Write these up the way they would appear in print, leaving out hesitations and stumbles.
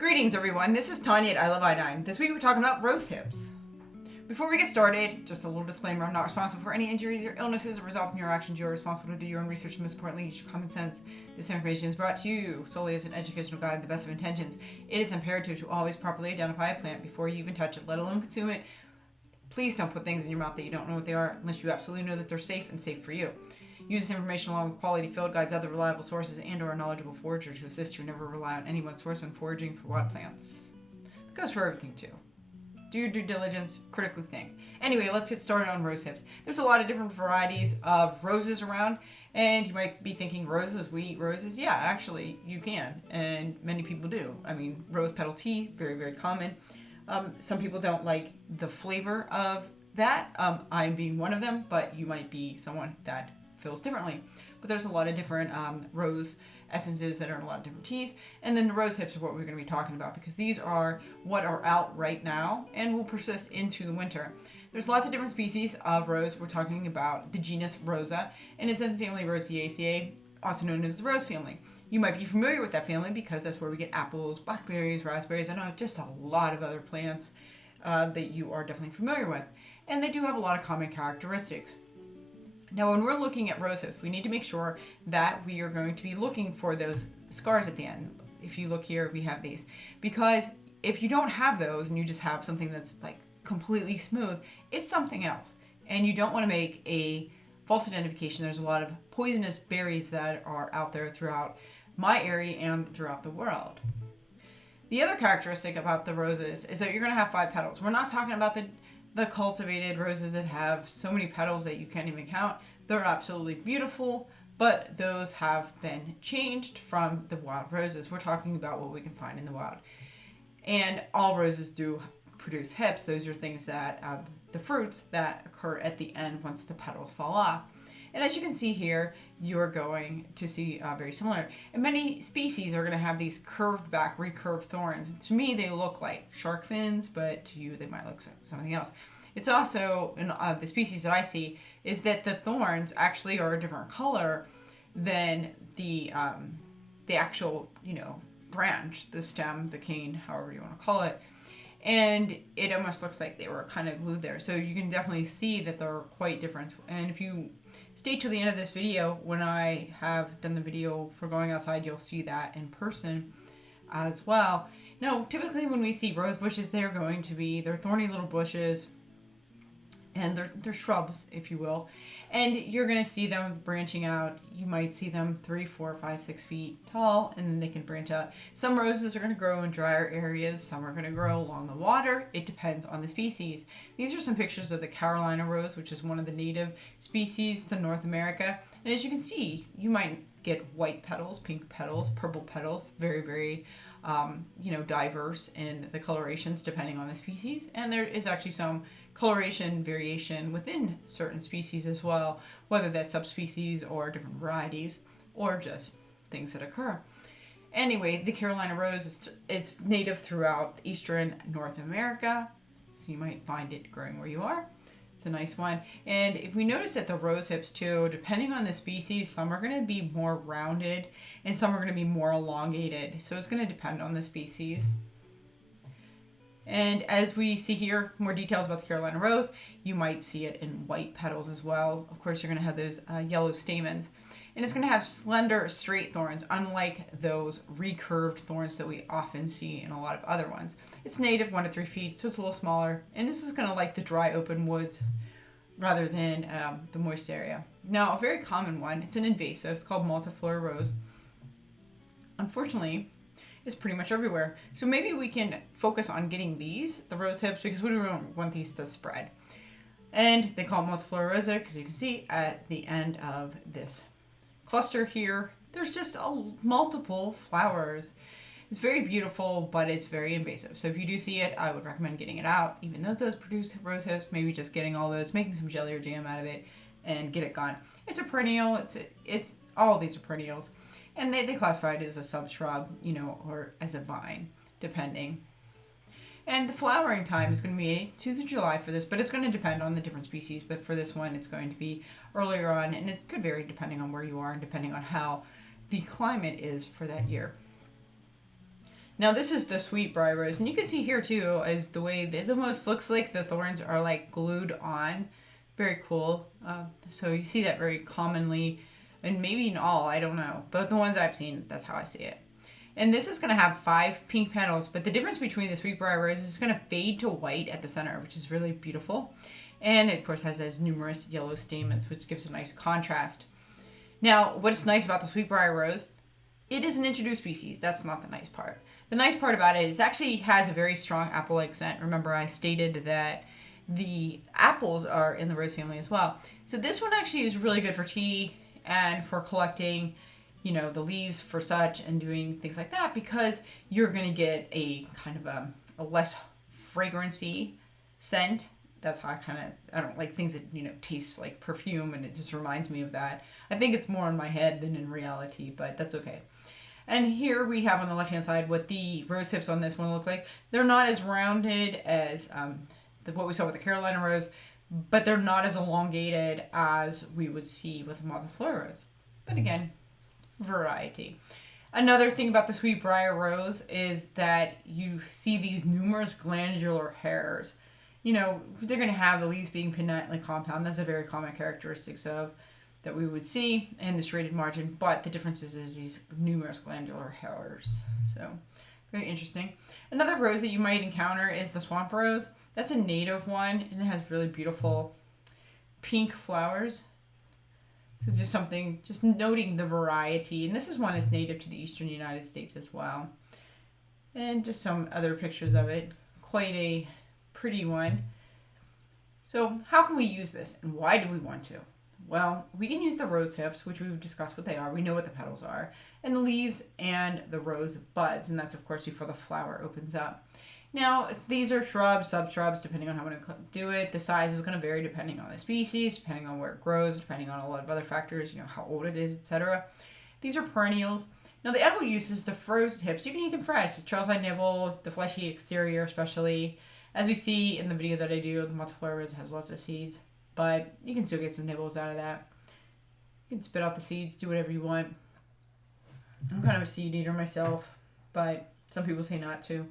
Greetings everyone, this is Tanya at I Love Iodine. This week we're talking about rose hips. Before we get started, just a little disclaimer, I'm not responsible for any injuries or illnesses that result from your actions. You are responsible to do your own research and most importantly, use your common sense. This information is brought to you solely as an educational guide with the best of intentions. It is imperative to always properly identify a plant before you even touch it, let alone consume it. Please don't put things in your mouth that you don't know what they are unless you absolutely know that they're safe and safe for you. Use this information along with quality field guides, other reliable sources, and or a knowledgeable forager to assist you. Never rely on any one source when foraging for wild plants. It goes for everything too. Do your due diligence, critically think. Anyway, let's get started on rose hips. There's a lot of different varieties of roses around, and you might be thinking, roses, we eat roses? Yeah, actually, you can, and many people do. I mean, rose petal tea, very, very common. Some people don't like the flavor of that. I'm being one of them, but you might be someone that feels differently. But there's a lot of different rose essences that are in a lot of different teas. And then the rose hips are what we're going to be talking about because these are what are out right now and will persist into the winter. There's lots of different species of rose. We're talking about the genus Rosa, and it's in the family Rosaceae, also known as the rose family. You might be familiar with that family because that's where we get apples, blackberries, raspberries, and just a lot of other plants that you are definitely familiar with. And they do have a lot of common characteristics. Now, when we're looking at rose hips, we need to make sure that we are going to be looking for those scars at the end. If you look here, we have these. Because if you don't have those and you just have something that's like completely smooth, it's something else. And you don't want to make a false identification. There's a lot of poisonous berries that are out there throughout my area and throughout the world. The other characteristic about the roses is that you're going to have 5 petals. We're not talking about the cultivated roses that have so many petals that you can't even count. They're absolutely beautiful, but those have been changed from the wild roses. We're talking about what we can find in the wild. And all roses do produce hips. Those are things that, the fruits that occur at the end once the petals fall off. And as you can see here, you're going to see very similar. And many species are going to have these curved back, recurved thorns. To me, they look like shark fins, but to you, they might look something else. It's also, in the species that I see, is that the thorns actually are a different color than the actual, branch, the stem, the cane, however you want to call it. And it almost looks like they were kind of glued there. So you can definitely see that they're quite different. And if you stay till the end of this video, when I have done the video for going outside, you'll see that in person as well. Now, typically when we see rose bushes, they're thorny little bushes, and they're shrubs, if you will. And you're going to see them branching out. You might see them 3, 4, 5, 6 feet tall, and then they can branch out. Some roses are going to grow in drier areas. Some are going to grow along the water. It depends on the species. These are some pictures of the Carolina rose, which is one of the native species to North America. And as you can see, you might get white petals, pink petals, purple petals, very, very diverse in the colorations depending on the species. And there is actually some coloration variation within certain species as well, whether that's subspecies or different varieties or just things that occur. Anyway, the Carolina rose is native throughout eastern North America, so you might find it growing where you are. It's a nice one. And if we notice that the rose hips too, depending on the species, some are going to be more rounded and some are going to be more elongated. So it's going to depend on the species. And as we see here, more details about the Carolina rose, you might see it in white petals as well. Of course, you're going to have those yellow stamens. And it's going to have slender, straight thorns, unlike those recurved thorns that we often see in a lot of other ones. It's native 1 to 3 feet, so it's a little smaller. And this is going to like the dry, open woods rather than the moist area. Now, a very common one, it's an invasive. It's called multiflora rose. Unfortunately, is pretty much everywhere. So maybe we can focus on getting the rose hips, because we don't want these to spread. And they call it multiflora rosa because you can see at the end of this cluster here, there's just multiple flowers. It's very beautiful, but it's very invasive. So if you do see it, I would recommend getting it out. Even though those produce rose hips, maybe just getting all those, making some jelly or jam out of it, and get it gone. It's a perennial. It's all of these are perennials. And they classify it as a subshrub, or as a vine, depending. And the flowering time is going to be 2th of July for this, but it's going to depend on the different species. But for this one, it's going to be earlier on, and it could vary depending on where you are and depending on how the climate is for that year. Now this is the sweetbriar rose, and you can see here too is the way it almost looks like the thorns are like glued on. Very cool. So you see that very commonly, and maybe in all, I don't know, but the ones I've seen, that's how I see it. And this is going to have 5 pink petals, but the difference between the sweetbriar rose is it's going to fade to white at the center, which is really beautiful. And it, of course, has those numerous yellow stamens, which gives a nice contrast. Now, what's nice about the sweetbriar rose, it is an introduced species. That's not the nice part. The nice part about it is it actually has a very strong apple-like scent. Remember, I stated that the apples are in the rose family as well. So this one actually is really good for tea and for collecting, you know, the leaves for such and doing things like that, because you're going to get a kind of a less fragrancy scent. That's how I don't like things that, you know, taste like perfume, and it just reminds me of that. I think it's more in my head than in reality, but that's okay. And here we have on the left-hand side what the rose hips on this one look like. They're not as rounded as what we saw with the Carolina rose, but they're not as elongated as we would see with the multiflora rose. But again, variety. Another thing about the sweetbriar rose is that you see these numerous glandular hairs. You know, they're going to have the leaves being pinnately compound. That's a very common characteristics of that we would see in the serrated margin, but the difference is these numerous glandular hairs. So very interesting. Another rose that you might encounter is the swamp rose. That's a native one, and it has really beautiful pink flowers. So just something, just noting the variety. And this is one that's native to the eastern United States as well. And just some other pictures of it. Quite a pretty one. So how can we use this, and why do we want to? Well, we can use the rose hips, which we've discussed what they are. We know what the petals are, and the leaves and the rose buds, and that's of course before the flower opens up. Now, these are shrubs, sub-shrubs, depending on how I'm going to do it. The size is going to vary depending on the species, depending on where it grows, depending on a lot of other factors, you know, how old it is, etc. These are perennials. Now, the edible uses, the rose hips, you can eat them fresh. The trails by nibble, the fleshy exterior especially. As we see in the video that I do, the multiflora rose has lots of seeds, but you can still get some nibbles out of that. You can spit out the seeds, do whatever you want. I'm kind of a seed eater myself, but some people say not to.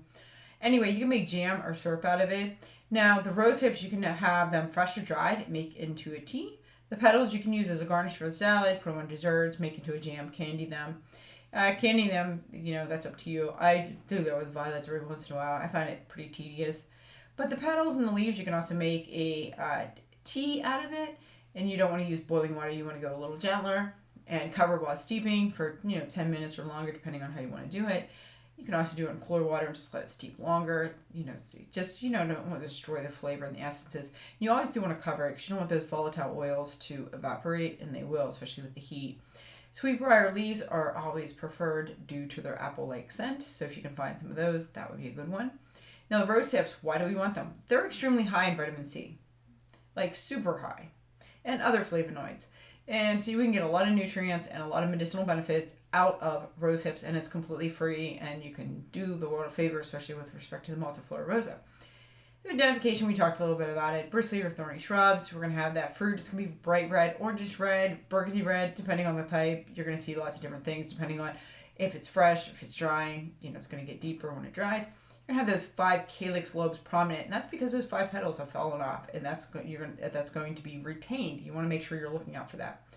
Anyway, you can make jam or syrup out of it. Now, the rose hips, you can have them fresh or dried, make into a tea. The petals you can use as a garnish for the salad, put them on desserts, make into a jam, candy them. Candying them, you know, that's up to you. I do that with violets every once in a while. I find it pretty tedious. But the petals and the leaves, you can also make a tea out of it. And you don't want to use boiling water. You want to go a little gentler and cover while steeping for, 10 minutes or longer, depending on how you want to do it. You can also do it in cooler water and just let it steep longer. Don't want to destroy the flavor and the essences. You always do want to cover it because you don't want those volatile oils to evaporate, and they will, especially with the heat. Sweetbriar leaves are always preferred due to their apple-like scent. So if you can find some of those, that would be a good one. Now, the rose hips, why do we want them? They're extremely high in vitamin C, like super high, and other flavonoids. And so you can get a lot of nutrients and a lot of medicinal benefits out of rose hips, and it's completely free, and you can do the world a favor, especially with respect to the multiflora rosa. The identification, we talked a little bit about it. Bristly or thorny shrubs. We're going to have that fruit. It's going to be bright red, orangish red, burgundy red, depending on the type. You're going to see lots of different things depending on if it's fresh, if it's drying. It's going to get deeper when it dries. You're going to have those 5 calyx lobes prominent, and that's because those 5 petals have fallen off, and that's going to be retained. You want to make sure you're looking out for that.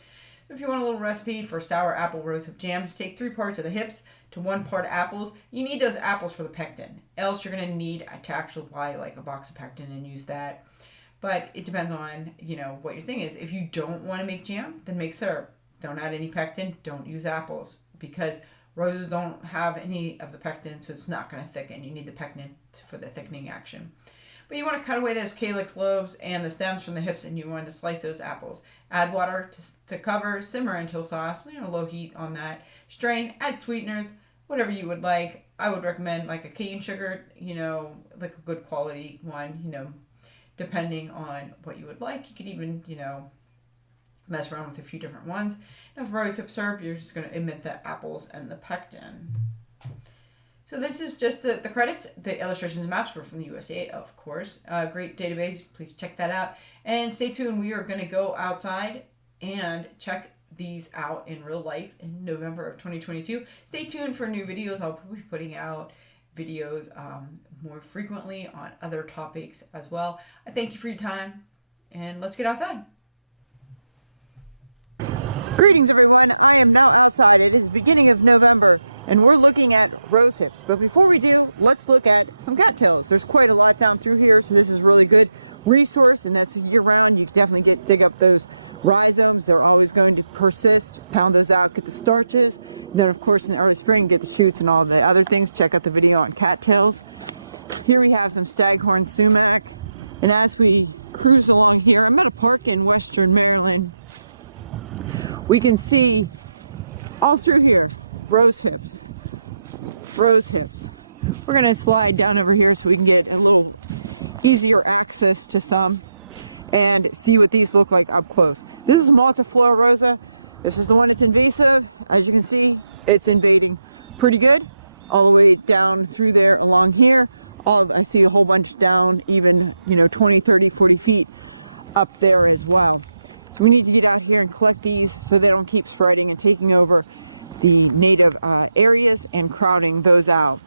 If you want a little recipe for sour apple rosehip jam, take 3 parts of the hips to 1 part of apples. You need those apples for the pectin. Else you're going to need to actually buy like a box of pectin and use that. But it depends on, what your thing is. If you don't want to make jam, then make syrup. Don't add any pectin. Don't use apples because roses don't have any of the pectin, so it's not going to thicken. You need the pectin for the thickening action. But you want to cut away those calyx lobes and the stems from the hips, and you want to slice those apples. Add water to cover, simmer until soft, low heat on that. Strain, add sweeteners, whatever you would like. I would recommend like a cane sugar, like a good quality one, depending on what you would like. You could even, mess around with a few different ones. Now for rosehip syrup, you're just going to omit the apples and the pectin. So this is just the credits. The illustrations and maps were from the USA, of course. Great database. Please check that out. And stay tuned. We are going to go outside and check these out in real life in November of 2022. Stay tuned for new videos I'll be putting out videos more frequently on other topics as well. I thank you for your time, and let's get outside. Greetings everyone, I am now outside. It is the beginning of November and we're looking at rosehips. But before we do, let's look at some cattails. There's quite a lot down through here, so this is a really good resource, and that's year round. You can definitely dig up those rhizomes. They're always going to persist. Pound those out, get the starches. Then of course in the early spring get the shoots and all the other things. Check out the video on cattails. Here we have some staghorn sumac, and as we cruise along here, I'm at a park in western Maryland. We can see all through here, rosehips. We're going to slide down over here so we can get a little easier access to some and see what these look like up close. This is multiflora Rosa. This is the one that's invasive. As you can see, it's invading pretty good all the way down through there along here. I see a whole bunch down even, 20, 30, 40 feet up there as well. So we need to get out here and collect these so they don't keep spreading and taking over the native areas and crowding those out.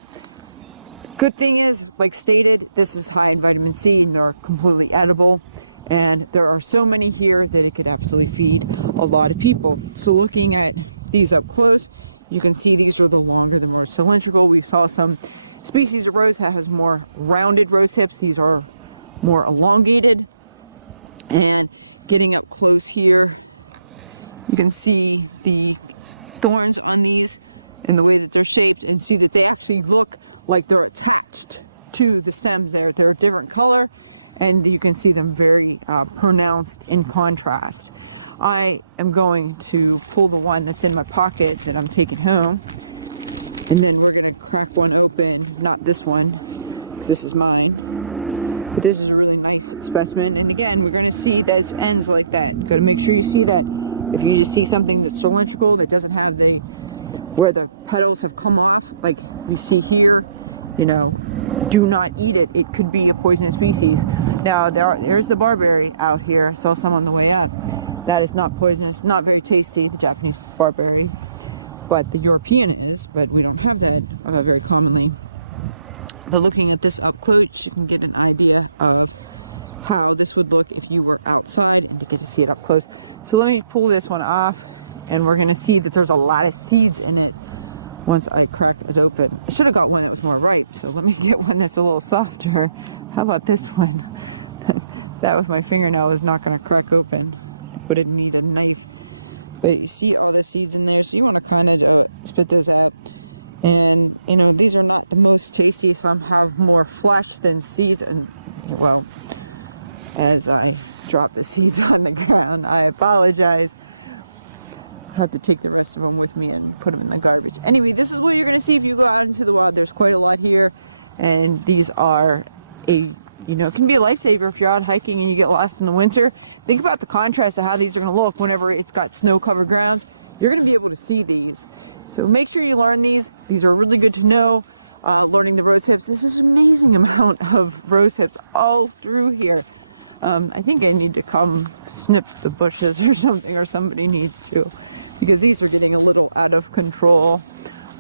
Good thing is, like stated, this is high in vitamin C and they're completely edible. And there are so many here that it could absolutely feed a lot of people. So looking at these up close, you can see these are the longer, the more cylindrical. We saw some species of rose that has more rounded rose hips. These are more elongated. And getting up close here, you can see the thorns on these and the way that they're shaped, and see that they actually look like they're attached to the stems there. They're a different color, and you can see them very pronounced in contrast. I am going to pull the one that's in my pocket that I'm taking home, and then we're going to crack one open. Not this one, because this is mine, but this is a really nice specimen. And again, we're going to see that it ends like that. You've got to make sure you see that. If you just see something that's cylindrical, that doesn't have where the petals have come off, like we see here, do not eat it. It could be a poisonous species. Now, there's the barberry out here. I saw some on the way up. That is not poisonous, not very tasty, the Japanese barberry, but the European is, but we don't have that very commonly. But looking at this up close, you can get an idea of how this would look if you were outside and to get to see it up close. So let me pull this one off, and we're going to see that there's a lot of seeds in it once I crack it open. I should have got one that was more ripe, so let me get one that's a little softer. How about this one? That with my fingernail is not going to crack open. Would it need a knife? But you see all the seeds in there, so you want to kind of spit those out. And, these are not the most tasty. Some have more flesh than seeds. And, well, as I drop the seeds on the ground, I apologize. I have to take the rest of them with me and put them in the garbage. Anyway, this is what you're going to see if you go out into the wild. There's quite a lot here. And these are it can be a lifesaver if you're out hiking and you get lost in the winter. Think about the contrast of how these are going to look whenever it's got snow-covered grounds. You're going to be able to see these. So make sure you learn these. These are really good to know. Learning the rosehips. This is an amazing amount of rosehips all through here. I think I need to come snip the bushes or something, or somebody needs to, because these are getting a little out of control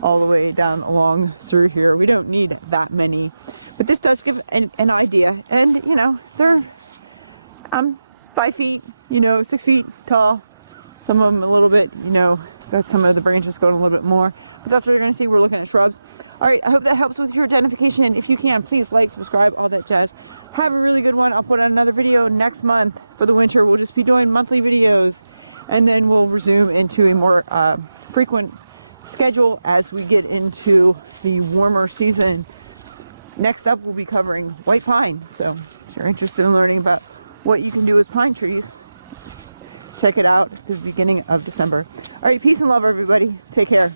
all the way down along through here. We don't need that many, but this does give an idea. And they're 5 feet, 6 feet tall. Some of them a little bit, got some of the branches going a little bit more. But that's what we're going to see. We're looking at shrubs. All right, I hope that helps with your identification. And if you can, please like, subscribe, all that jazz. Have a really good one. I'll put out another video next month for the winter. We'll just be doing monthly videos. And then we'll resume into a more frequent schedule as we get into the warmer season. Next up, we'll be covering white pine. So if you're interested in learning about what you can do with pine trees, check it out at the beginning of December. All right, peace and love, everybody. Take care.